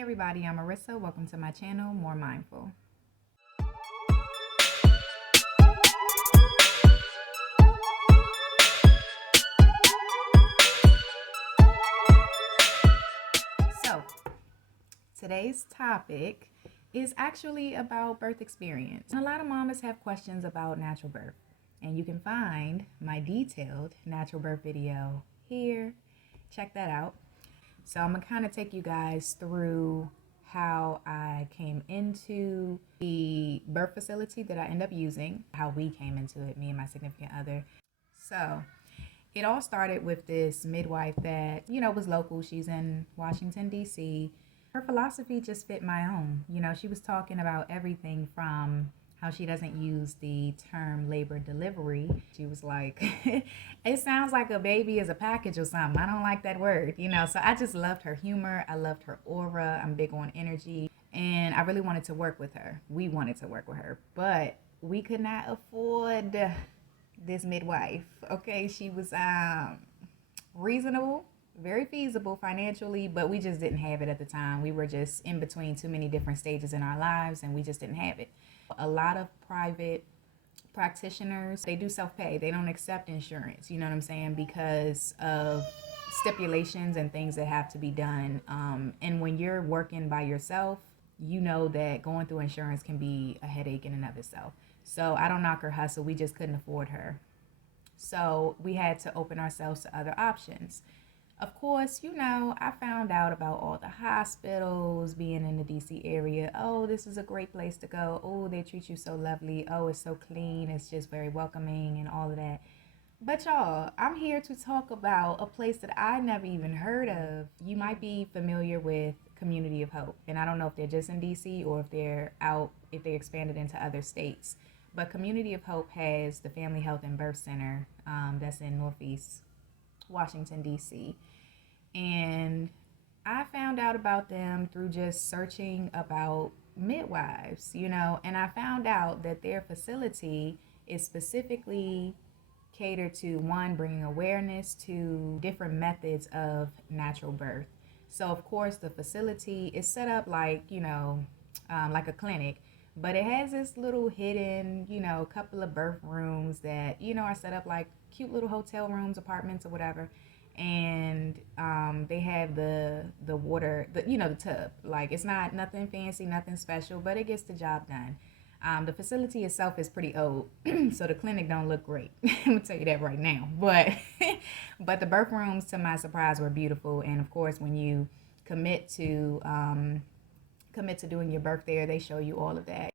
Hey everybody, I'm Marissa. Welcome to my channel, More Mindful. So, today's topic is actually about birth experience. A lot of mamas have questions about natural birth, and you can find my detailed natural birth video here. Check that out. So I'm gonna kind of take you guys through how I came into the birth facility that I end up using, how we came into it, me and my significant other. So it all started with this midwife that, was local. She's in Washington, D.C. Her philosophy just fit my own. She was talking about everything from how she doesn't use the term labor delivery. She was like, it sounds like a baby is a package or something. I don't like that word, So I just loved her humor. I loved her aura. I'm big on energy. And I really wanted to work with her. We wanted to work with her. But we could not afford this midwife. Okay, she was reasonable, very feasible financially, but we just didn't have it at the time. We were just in between too many different stages in our lives, and we just didn't have it. A lot of private practitioners, they do self-pay. They don't accept insurance, you know what I'm saying, because of stipulations and things that have to be done. And when you're working by yourself, you know that going through insurance can be a headache in and of itself. So I don't knock her hustle. We just couldn't afford her. So we had to open ourselves to other options. Of course, I found out about all the hospitals being in the DC area. Oh, this is a great place to go. Oh, they treat you so lovely. Oh, it's so clean. It's just very welcoming and all of that. But y'all, I'm here to talk about a place that I never even heard of. You might be familiar with Community of Hope. And I don't know if they're just in DC or if they expanded into other states. But Community of Hope has the Family Health and Birth Center that's in Northeast Washington, D.C. And I found out about them through just searching about midwives, and I found out that their facility is specifically catered to, one, bringing awareness to different methods of natural birth. So, of course, the facility is set up like a clinic, but it has this little hidden, couple of birth rooms that, are set up like cute little hotel rooms, apartments, or whatever. And they have the water, the tub. Like, it's not nothing fancy, nothing special, but it gets the job done. The facility itself is pretty old, so the clinic don't look great. I'm gonna tell you that right now. But but the birth rooms, to my surprise, were beautiful. And of course, when you commit to doing your birth there, they show you all of that.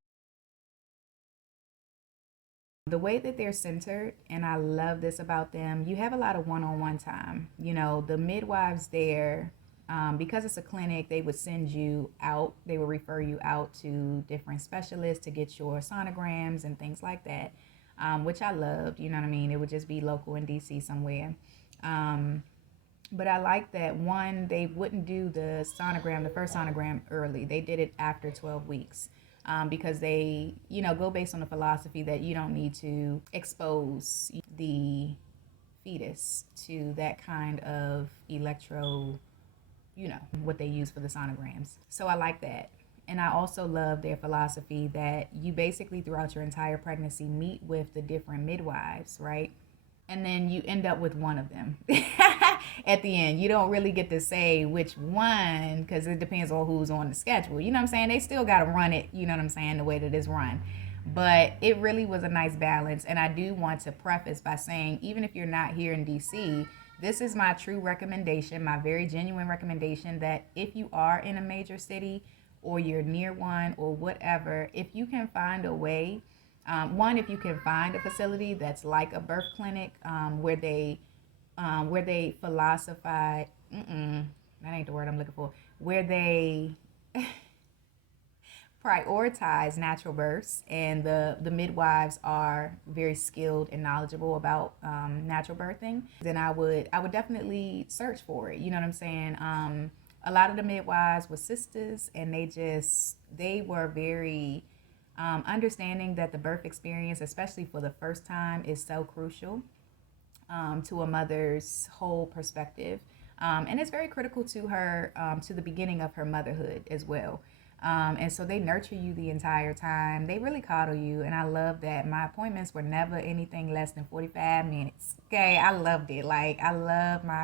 The way that they're centered, and I love this about them, you have a lot of one-on-one time. The midwives there, because it's a clinic, they would send you out, they would refer you out to different specialists to get your sonograms and things like that, which I loved, you know what I mean? It would just be local in DC somewhere. But I like that, one, they wouldn't do the first sonogram early. They did it after 12 weeks. Because they, go based on the philosophy that you don't need to expose the fetus to that kind of what they use for the sonograms. So I like that. And I also love their philosophy that you basically throughout your entire pregnancy meet with the different midwives, right? And then you end up with one of them at the end. You don't really get to say which one, because it depends on who's on the schedule. You know what I'm saying? They still got to run it, you know what I'm saying, the way that it's run. But it really was a nice balance. And I do want to preface by saying, even if you're not here in DC, this is my true recommendation, my very genuine recommendation, that if you are in a major city or you're near one or whatever, if you can find a way, one, if you can find a facility that's like a birth clinic, where they philosophize, that ain't the word I'm looking for, where they prioritize natural births, and the midwives are very skilled and knowledgeable about natural birthing, then I would definitely search for it. You know what I'm saying? A lot of the midwives were sisters, and they were very understanding that the birth experience, especially for the first time, is so crucial to a mother's whole perspective. And it's very critical to her, to the beginning of her motherhood as well. And so they nurture you the entire time. They really coddle you. And I love that. My appointments were never anything less than 45 minutes. Okay. I loved it. Like, I loved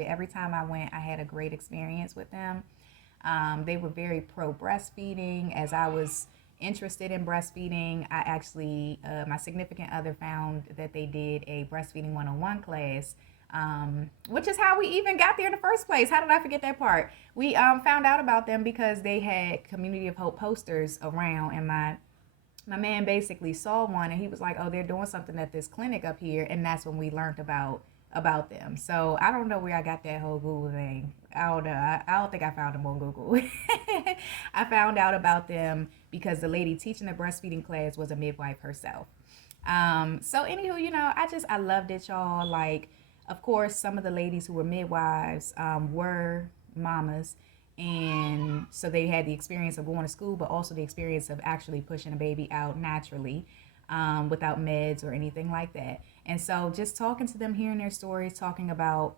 it. Every time I went, I had a great experience with them. They were very pro breastfeeding. As I was interested in breastfeeding, I actually, my significant other found that they did a breastfeeding 101 class, which is how we even got there in the first place. How did I forget that part? We found out about them because they had Community of Hope posters around, and my man basically saw one, and he was like, "Oh, they're doing something at this clinic up here," and that's when we learned about them. So I don't know where I got that whole Google thing. I don't know. I don't think I found them on Google. I found out about them because the lady teaching the breastfeeding class was a midwife herself. So anywho, I loved it, y'all. Like, of course, some of the ladies who were midwives were mamas, and so they had the experience of going to school, but also the experience of actually pushing a baby out naturally, without meds or anything like that. And so just talking to them, hearing their stories, talking about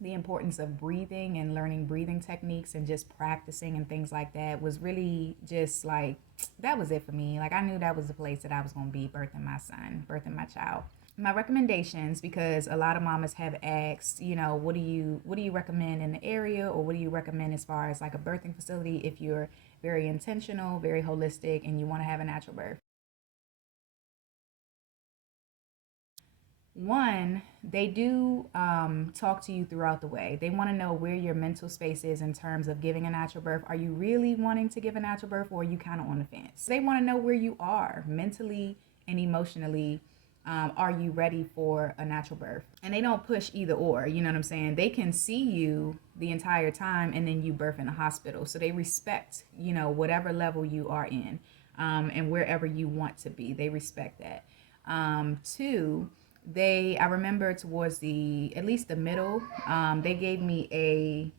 the importance of breathing and learning breathing techniques and just practicing and things like that was really just like, that was it for me. Like, I knew that was the place that I was going to be birthing my son, birthing my child. My recommendations, because a lot of mamas have asked, what do you recommend in the area, or what do you recommend as far as like a birthing facility if you're very intentional, very holistic, and you want to have a natural birth? One, they do talk to you throughout the way. They want to know where your mental space is in terms of giving a natural birth. Are you really wanting to give a natural birth, or are you kind of on the fence? They want to know where you are mentally and emotionally. Are you ready for a natural birth? And they don't push either or, you know what I'm saying? They can see you the entire time and then you birth in a hospital. So they respect, whatever level you are in, and wherever you want to be. They respect that. Two, I remember towards at least the middle, they gave me a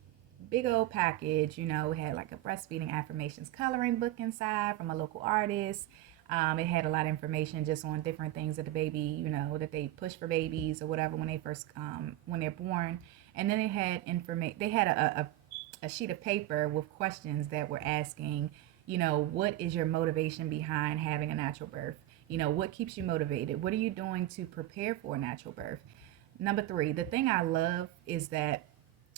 big old package. It had like a breastfeeding affirmations coloring book inside from a local artist. It had a lot of information just on different things that the baby, that they push for babies or whatever when they first, when they're born. And then it had they had a sheet of paper with questions that were asking, what is your motivation behind having a natural birth? What keeps you motivated? What are you doing to prepare for a natural birth? Number three, the thing I love is that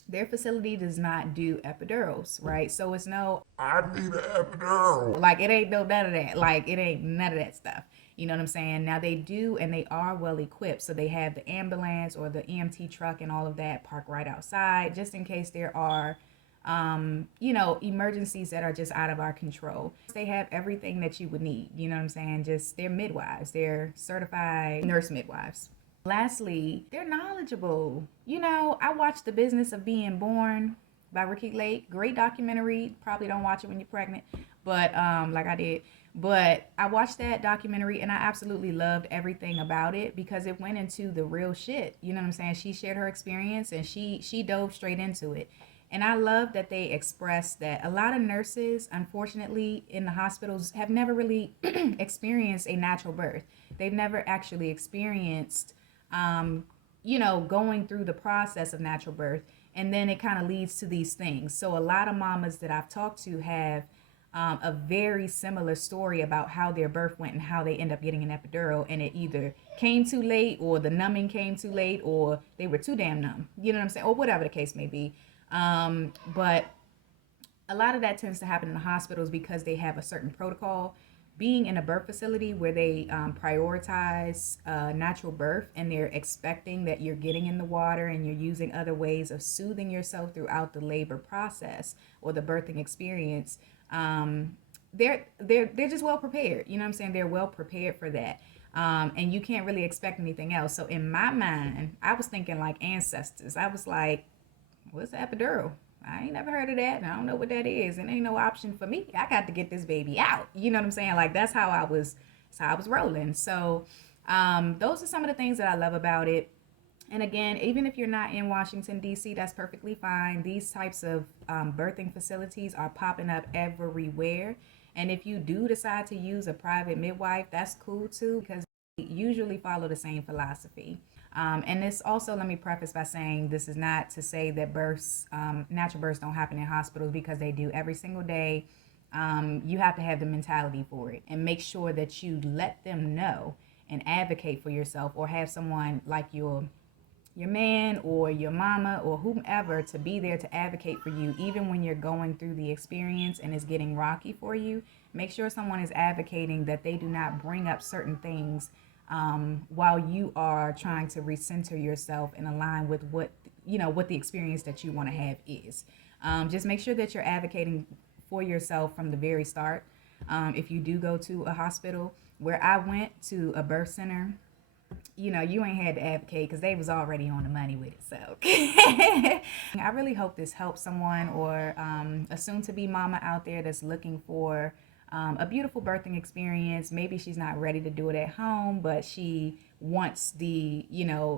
their facility does not do epidurals, right? So it's no, I need an epidural. Like, it ain't no none of that. Like, it ain't none of that stuff. You know what I'm saying? Now they do, and they are well equipped. So they have the ambulance or the EMT truck and all of that parked right outside, just in case there are emergencies that are just out of our control. They have everything that you would need. You know what I'm saying? Just, they're midwives. They're certified nurse midwives. Lastly, they're knowledgeable. I watched The Business of Being Born by Ricky Lake. Great documentary. Probably don't watch it when you're pregnant, but like I did. But I watched that documentary and I absolutely loved everything about it because it went into the real shit. You know what I'm saying? She shared her experience and she dove straight into it. And I love that they expressed that a lot of nurses, unfortunately, in the hospitals have never really experienced a natural birth. They've never actually experienced, going through the process of natural birth. And then it kind of leads to these things. So a lot of mamas that I've talked to have a very similar story about how their birth went and how they end up getting an epidural. And it either came too late, or the numbing came too late, or they were too damn numb. You know what I'm saying? Or whatever the case may be. But a lot of that tends to happen in the hospitals because they have a certain protocol. Being in a birth facility where they prioritize natural birth, and they're expecting that you're getting in the water and you're using other ways of soothing yourself throughout the labor process or the birthing experience, they're just well prepared. You know what I'm saying? They're well prepared for that. And you can't really expect anything else. So in my mind, I was thinking like ancestors. I was like, what's the epidural? I ain't never heard of that, and I don't know what that is, and ain't no option for me. I got to get this baby out. You know what I'm saying? Like, that's how I was rolling. So those are some of the things that I love about it. And again, even if you're not in Washington, D.C., that's perfectly fine. These types of birthing facilities are popping up everywhere. And if you do decide to use a private midwife, that's cool too, because they usually follow the same philosophy. And this also, let me preface by saying, this is not to say that births, natural births don't happen in hospitals, because they do every single day. You have to have the mentality for it, and make sure that you let them know and advocate for yourself, or have someone like your man or your mama or whomever to be there to advocate for you, even when you're going through the experience and it's getting rocky for you. Make sure someone is advocating, that they do not bring up certain things while you are trying to recenter yourself and align with what the experience that you want to have is. Just make sure that you're advocating for yourself from the very start. If you do go to a hospital, where I went to a birth center, you ain't had to advocate, because they was already on the money with it. So I really hope this helps someone, or a soon-to-be mama out there that's looking for a beautiful birthing experience. Maybe she's not ready to do it at home, but she wants the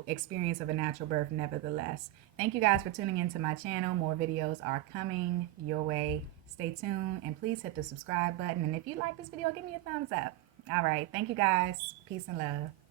experience of a natural birth nevertheless. Thank you guys for tuning into my channel. More videos are coming your way. Stay tuned, and please hit the subscribe button. And if you like this video, give me a thumbs up. All right, thank you guys. Peace and love.